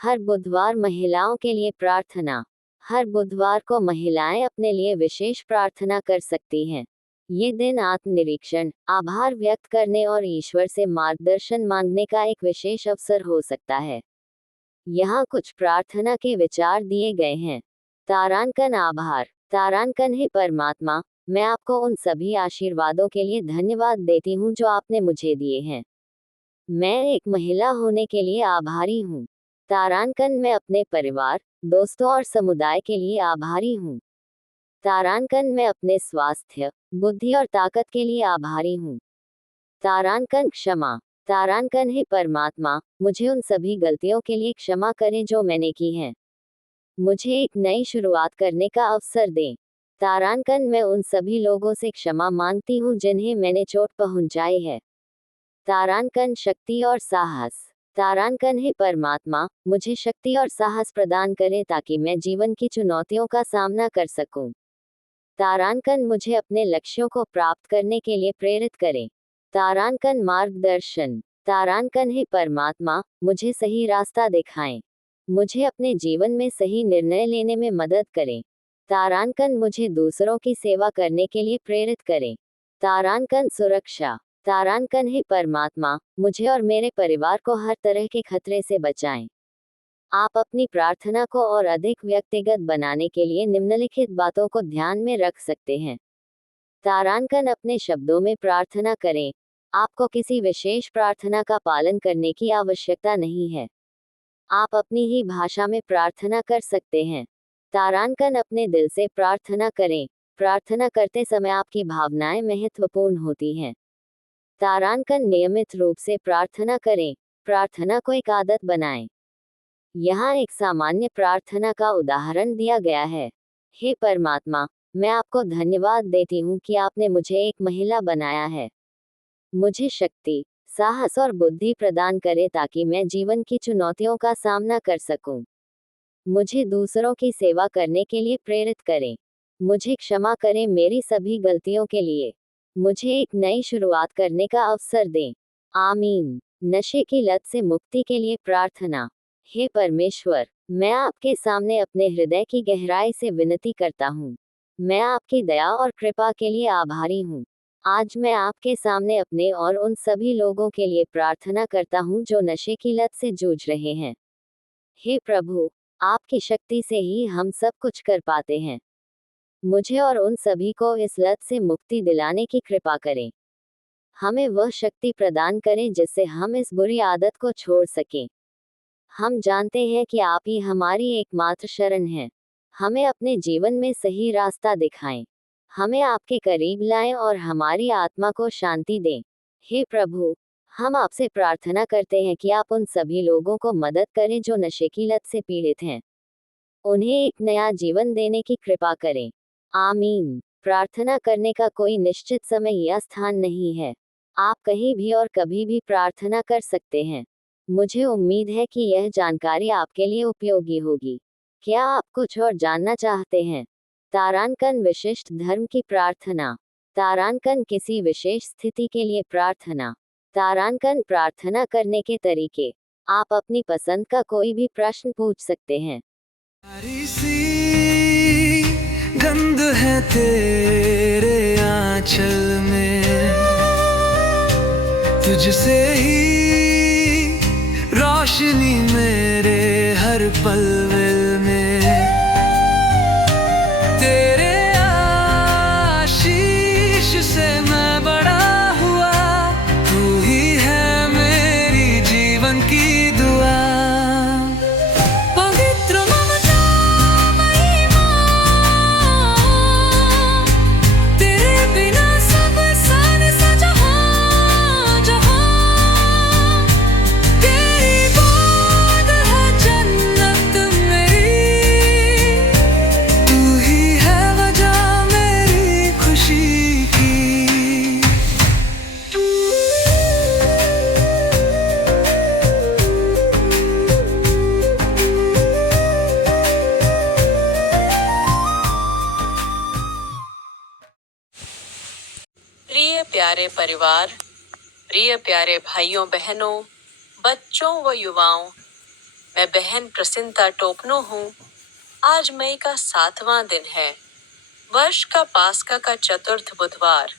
हर बुधवार महिलाओं के लिए प्रार्थना। हर बुधवार को महिलाएं अपने लिए विशेष प्रार्थना कर सकती हैं। ये दिन आत्मनिरीक्षण, आभार व्यक्त करने और ईश्वर से मार्गदर्शन मांगने का एक विशेष अवसर हो सकता है। यहाँ कुछ प्रार्थना के विचार दिए गए हैं। तारांकन आभार। तारांकन हे परमात्मा, मैं आपको उन सभी आशीर्वादों के लिए धन्यवाद देती हूँ जो आपने मुझे दिए हैं। मैं एक महिला होने के लिए आभारी हूँ। तारांकन मैं अपने परिवार, दोस्तों और समुदाय के लिए आभारी हूँ। तारांकन मैं अपने स्वास्थ्य, बुद्धि और ताकत के लिए आभारी हूँ। तारांकन क्षमा। तारांकन हे परमात्मा, मुझे उन सभी गलतियों के लिए क्षमा करें जो मैंने की हैं। मुझे एक नई शुरुआत करने का अवसर दें। तारांकन मैं उन सभी लोगों से क्षमा मांगती हूँ जिन्हें मैंने चोट पहुंचाई है। तारांकन शक्ति और साहस। तारांकन हे परमात्मा, मुझे शक्ति और साहस प्रदान करें ताकि मैं जीवन की चुनौतियों का सामना कर सकूं। तारांकन मुझे अपने लक्ष्यों को प्राप्त करने के लिए प्रेरित करें। तारांकन मार्गदर्शन। तारांकन हे परमात्मा, मुझे सही रास्ता दिखाएं। मुझे अपने जीवन में सही निर्णय लेने में मदद करें। तारांकन मुझे दूसरों की सेवा करने के लिए प्रेरित करें। तारांकन सुरक्षा। तारांकन हे परमात्मा, मुझे और मेरे परिवार को हर तरह के खतरे से बचाएं। आप अपनी प्रार्थना को और अधिक व्यक्तिगत बनाने के लिए निम्नलिखित बातों को ध्यान में रख सकते हैं। तारांकन अपने शब्दों में प्रार्थना करें। आपको किसी विशेष प्रार्थना का पालन करने की आवश्यकता नहीं है। आप अपनी ही भाषा में प्रार्थना कर सकते हैं। तारांकन अपने दिल से प्रार्थना करें। प्रार्थना करते समय आपकी भावनाएं महत्वपूर्ण होती हैं। तारांकन नियमित रूप से प्रार्थना करें। प्रार्थना को एक आदत बनाएं। यहाँ एक सामान्य प्रार्थना का उदाहरण दिया गया है। हे परमात्मा, मैं आपको धन्यवाद देती हूँ कि आपने मुझे एक महिला बनाया है। मुझे शक्ति, साहस और बुद्धि प्रदान करें ताकि मैं जीवन की चुनौतियों का सामना कर सकूं। मुझे दूसरों की सेवा करने के लिए प्रेरित करें। मुझे क्षमा करें मेरी सभी गलतियों के लिए। मुझे एक नई शुरुआत करने का अवसर दें। आमीन। नशे की लत से मुक्ति के लिए प्रार्थना। हे परमेश्वर, मैं आपके सामने अपने हृदय की गहराई से विनती करता हूँ। मैं आपकी दया और कृपा के लिए आभारी हूँ। आज मैं आपके सामने अपने और उन सभी लोगों के लिए प्रार्थना करता हूँ जो नशे की लत से जूझ रहे हैं। हे प्रभु, आपकी शक्ति से ही हम सब कुछ कर पाते हैं। मुझे और उन सभी को इस लत से मुक्ति दिलाने की कृपा करें। हमें वह शक्ति प्रदान करें जिससे हम इस बुरी आदत को छोड़ सकें। हम जानते हैं कि आप ही हमारी एकमात्र शरण हैं। हमें अपने जीवन में सही रास्ता दिखाएं। हमें आपके करीब लाएं और हमारी आत्मा को शांति दें। हे प्रभु, हम आपसे प्रार्थना करते हैं कि आप उन सभी लोगों को मदद करें जो नशे की लत से पीड़ित हैं। उन्हें एक नया जीवन देने की कृपा करें। आमीन। प्रार्थना करने का कोई निश्चित समय या स्थान नहीं है। आप कहीं भी और कभी भी प्रार्थना कर सकते हैं। मुझे उम्मीद है कि यह जानकारी आपके लिए उपयोगी होगी। क्या आप कुछ और जानना चाहते हैं? तारांकन विशिष्ट धर्म की प्रार्थना। तारांकन किसी विशेष स्थिति के लिए प्रार्थना। तारांकन प्रार्थना करने के तरीके। आप अपनी पसंद का कोई भी प्रश्न पूछ सकते हैं। प्यारी सी गंध है तेरे आंचल में, तुझसे ही रोशनी मेरे हर पल में। तेरे आशीष से मैं बड़ा हुआ, तू ही है मेरी जीवन की दुआ। पवित्र ममता महिमा, तेरे बिना सब सा जहां जहां। तेरी गोद है जन्नत मेरी, तू ही है वजह मेरी खुशी की। प्रिय प्यारे परिवार, प्रिय प्यारे भाइयों बहनों, बच्चों व युवाओं, मैं बहन प्रसिन्नता टोपनो हूँ। आज मई का 7वां दिन है, वर्ष का पास्का का चतुर्थ बुधवार।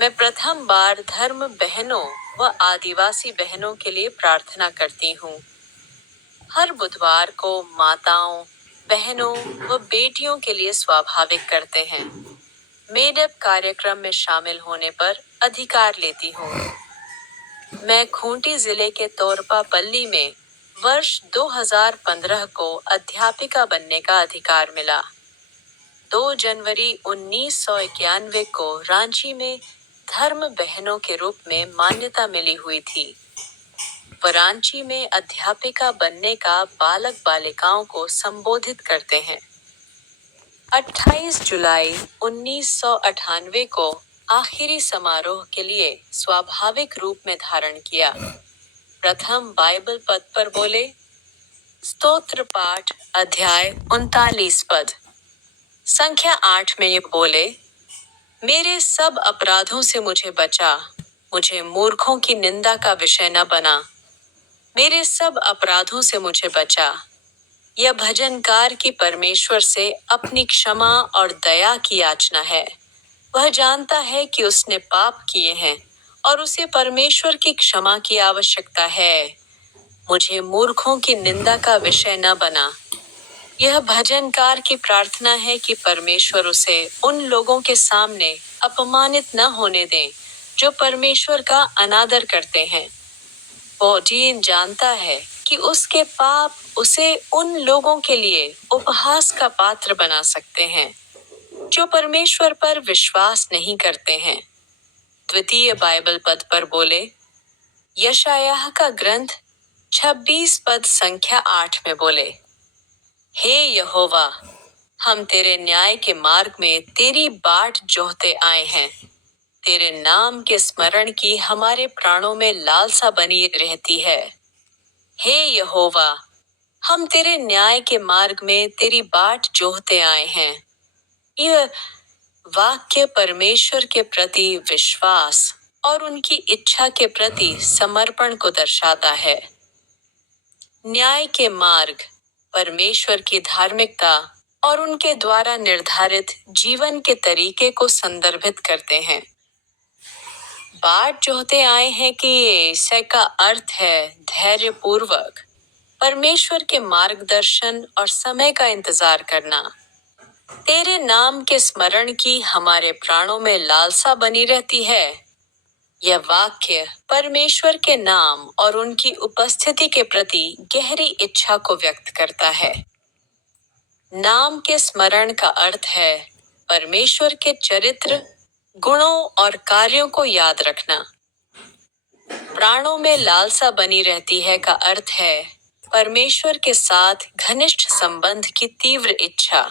मैं प्रथम बार धर्म बहनों व आदिवासी बहनों के लिए प्रार्थना करती हूँ। हर बुधवार को माताओं, बहनों व बेटियों के लिए स्वाभाविक करते हैं। मेडअप कार्यक्रम में शामिल होने पर अधिकार लेती हूँ। मैं खूंटी जिले के तोरपापल्ली में वर्ष 2015 को अध्यापिका बनने का अधिकार मिला। 2 जनवरी 1991 को रांची में धर्म बहनों के रूप में मान्यता मिली हुई थी। रांची में अध्यापिका बनने का बालक बालिकाओं को संबोधित करते हैं। 28 जुलाई 1998 को आखिरी समारोह के लिए स्वाभाविक रूप में धारण किया। प्रथम बाइबल पद पर बोले। स्तोत्र पाठ अध्याय 39 पद। संख्या 8 में ये बोले, मेरे सब अपराधों से मुझे बचा, मुझे मूर्खों की निंदा का विषय न बना। मेरे सब अपराधों से मुझे बचा। यह भजनकार की परमेश्वर से अपनी क्षमा और दया की याचना है। वह जानता है कि उसने पाप किए हैं और उसे परमेश्वर की क्षमा की आवश्यकता है। मुझे मूर्खों की निंदा का विषय न बना। यह भजनकार की प्रार्थना है कि परमेश्वर उसे उन लोगों के सामने अपमानित न होने दें जो परमेश्वर का अनादर करते हैं। बॉडीन जानता है कि उसके पाप उसे उन लोगों के लिए उपहास का पात्र बना सकते हैं जो परमेश्वर पर विश्वास नहीं करते हैं। द्वितीय बाइबल पद पर बोले। यशायाह का ग्रंथ 26 पद संख्या 8 में बोले, हे यहोवा, हम तेरे न्याय के मार्ग में तेरी बाट जोहते आए हैं। तेरे नाम के स्मरण की हमारे प्राणों में लालसा बनी रहती है। हे यहोवा, हम तेरे न्याय के मार्ग में तेरी बाट जोहते आए हैं। यह वाक्य परमेश्वर के प्रति विश्वास और उनकी इच्छा के प्रति समर्पण को दर्शाता है। न्याय के मार्ग परमेश्वर की धार्मिकता और उनके द्वारा निर्धारित जीवन के तरीके को संदर्भित करते हैं। बाट जोहते आए हैं कि इसका अर्थ है धैर्य पूर्वक परमेश्वर के मार्गदर्शन और समय का इंतजार करना। तेरे नाम के स्मरण की हमारे प्राणों में लालसा बनी रहती है। यह वाक्य परमेश्वर के नाम और उनकी उपस्थिति के प्रति गहरी इच्छा को व्यक्त करता है। नाम के स्मरण का अर्थ है परमेश्वर के चरित्र, गुणों और कार्यों को याद रखना। प्राणों में लालसा बनी रहती है का अर्थ है परमेश्वर के साथ घनिष्ठ संबंध की तीव्र इच्छा।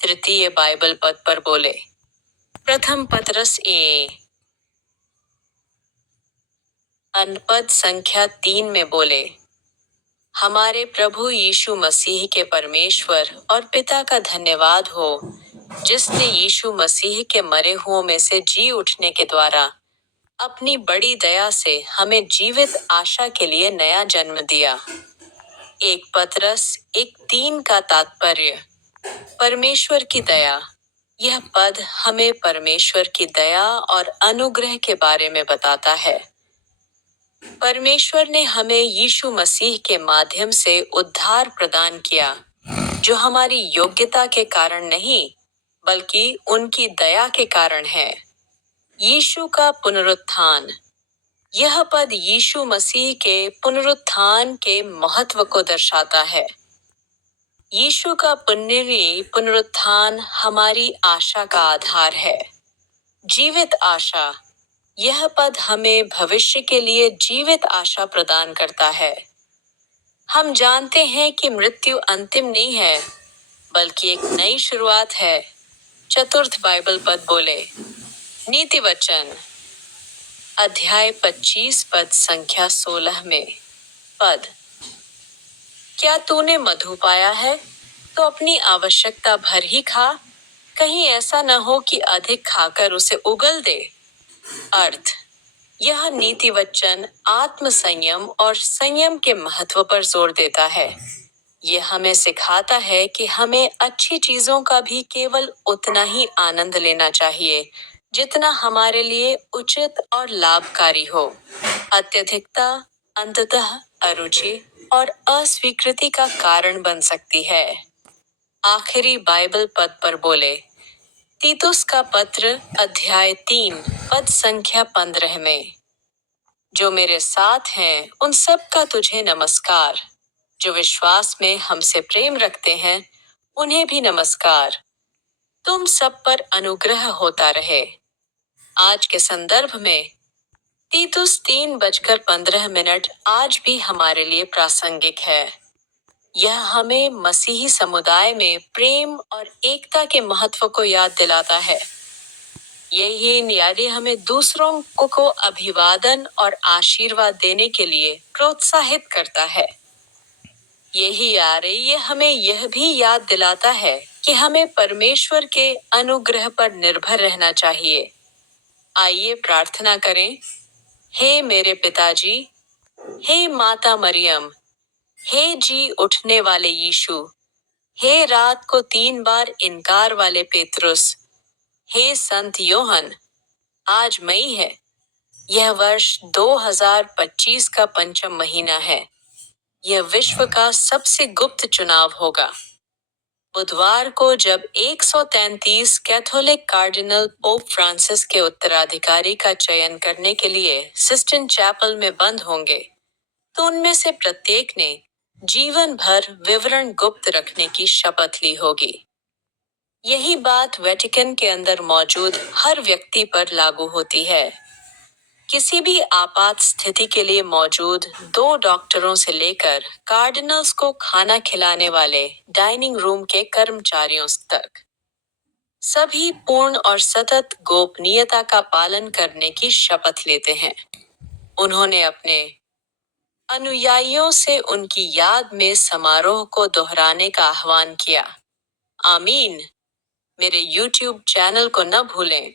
तृतीय बाइबल पद पर बोले। प्रथम पतरस अनपद संख्या 3 में बोले, हमारे प्रभु यीशु मसीह के परमेश्वर और पिता का धन्यवाद हो, जिसने यीशु मसीह के मरे हुओं में से जी उठने के द्वारा अपनी बड़ी दया से हमें जीवित आशा के लिए नया जन्म दिया। 1 पतरस 1:3 का तात्पर्य परमेश्वर की दया। यह पद हमें परमेश्वर की दया और अनुग्रह के बारे में बताता है। परमेश्वर ने हमें यीशु मसीह के माध्यम से उद्धार प्रदान किया, जो हमारी योग्यता के कारण नहीं, बल्कि उनकी दया के कारण है। यीशु का पुनरुत्थान। यह पद यीशु मसीह के पुनरुत्थान के महत्व को दर्शाता है। यीशु का पुनरुत्थान हमारी आशा का आधार है। जीवित आशा। यह पद हमें भविष्य के लिए जीवित आशा प्रदान करता है। हम जानते हैं कि मृत्यु अंतिम नहीं है, बल्कि एक नई शुरुआत है। चतुर्थ बाइबल पद बोले। नीति वचन अध्याय 25 पद संख्या 16 में पद। क्या तूने मधु पाया है तो अपनी आवश्यकता भर ही खा, कहीं ऐसा न हो कि अधिक खाकर उसे उगल दे। अर्थ, यह नीति वचन आत्म संयम और संयम के महत्व पर जोर देता है। यह हमें सिखाता है कि हमें अच्छी चीजों का भी केवल उतना ही आनंद लेना चाहिए जितना हमारे लिए उचित और लाभकारी हो। अत्यधिकता अंततः अरुचि और अस्वीकृति का कारण बन सकती है। आखिरी बाइबल पद पर बोले, तीतुस का पत्र अध्याय 3 पद संख्या 15 में, जो मेरे साथ हैं उन सब का तुझे नमस्कार, जो विश्वास में हमसे प्रेम रखते हैं उन्हें भी नमस्कार। तुम सब पर अनुग्रह होता रहे। आज के संदर्भ में तीतुस 3:15 आज भी हमारे लिए प्रासंगिक है। यह हमें मसीही समुदाय में प्रेम और एकता के महत्व को याद दिलाता है। यही न्याय हमें दूसरों को अभिवादन और आशीर्वाद देने के लिए प्रोत्साहित करता है। यही ये हमें यह भी याद दिलाता है कि हमें परमेश्वर के अनुग्रह पर निर्भर रहना चाहिए। आइए प्रार्थना करें। हे मेरे पिताजी, हे माता मरियम, हे जी उठने वाले यीशु, हे रात को 3 बार इनकार वाले पेतरुस, हे संत योहन, आज मई है। यह वर्ष 2025 का पंचम महीना है। यह विश्व का सबसे गुप्त चुनाव होगा। बुधवार को जब 133 कैथोलिक कार्डिनल पोप फ्रांसिस के उत्तराधिकारी का चयन करने के लिए सिस्टिन चैपल में बंद होंगे, तो उनमें से प्रत्येक ने जीवन भर विवरण गुप्त रखने की शपथ ली होगी। यही बात वेटिकन के अंदर मौजूद हर व्यक्ति पर लागू होती है। किसी भी आपात स्थिति के लिए मौजूद 2 डॉक्टरों से लेकर कार्डिनल्स को खाना खिलाने वाले डाइनिंग रूम के कर्मचारियों तक, सभी पूर्ण और सतत गोपनीयता का पालन करने की शपथ लेते हैं। उन्होंने अपने अनुयायियों से उनकी याद में समारोह को दोहराने का आह्वान किया। आमीन। मेरे YouTube चैनल को न भूलें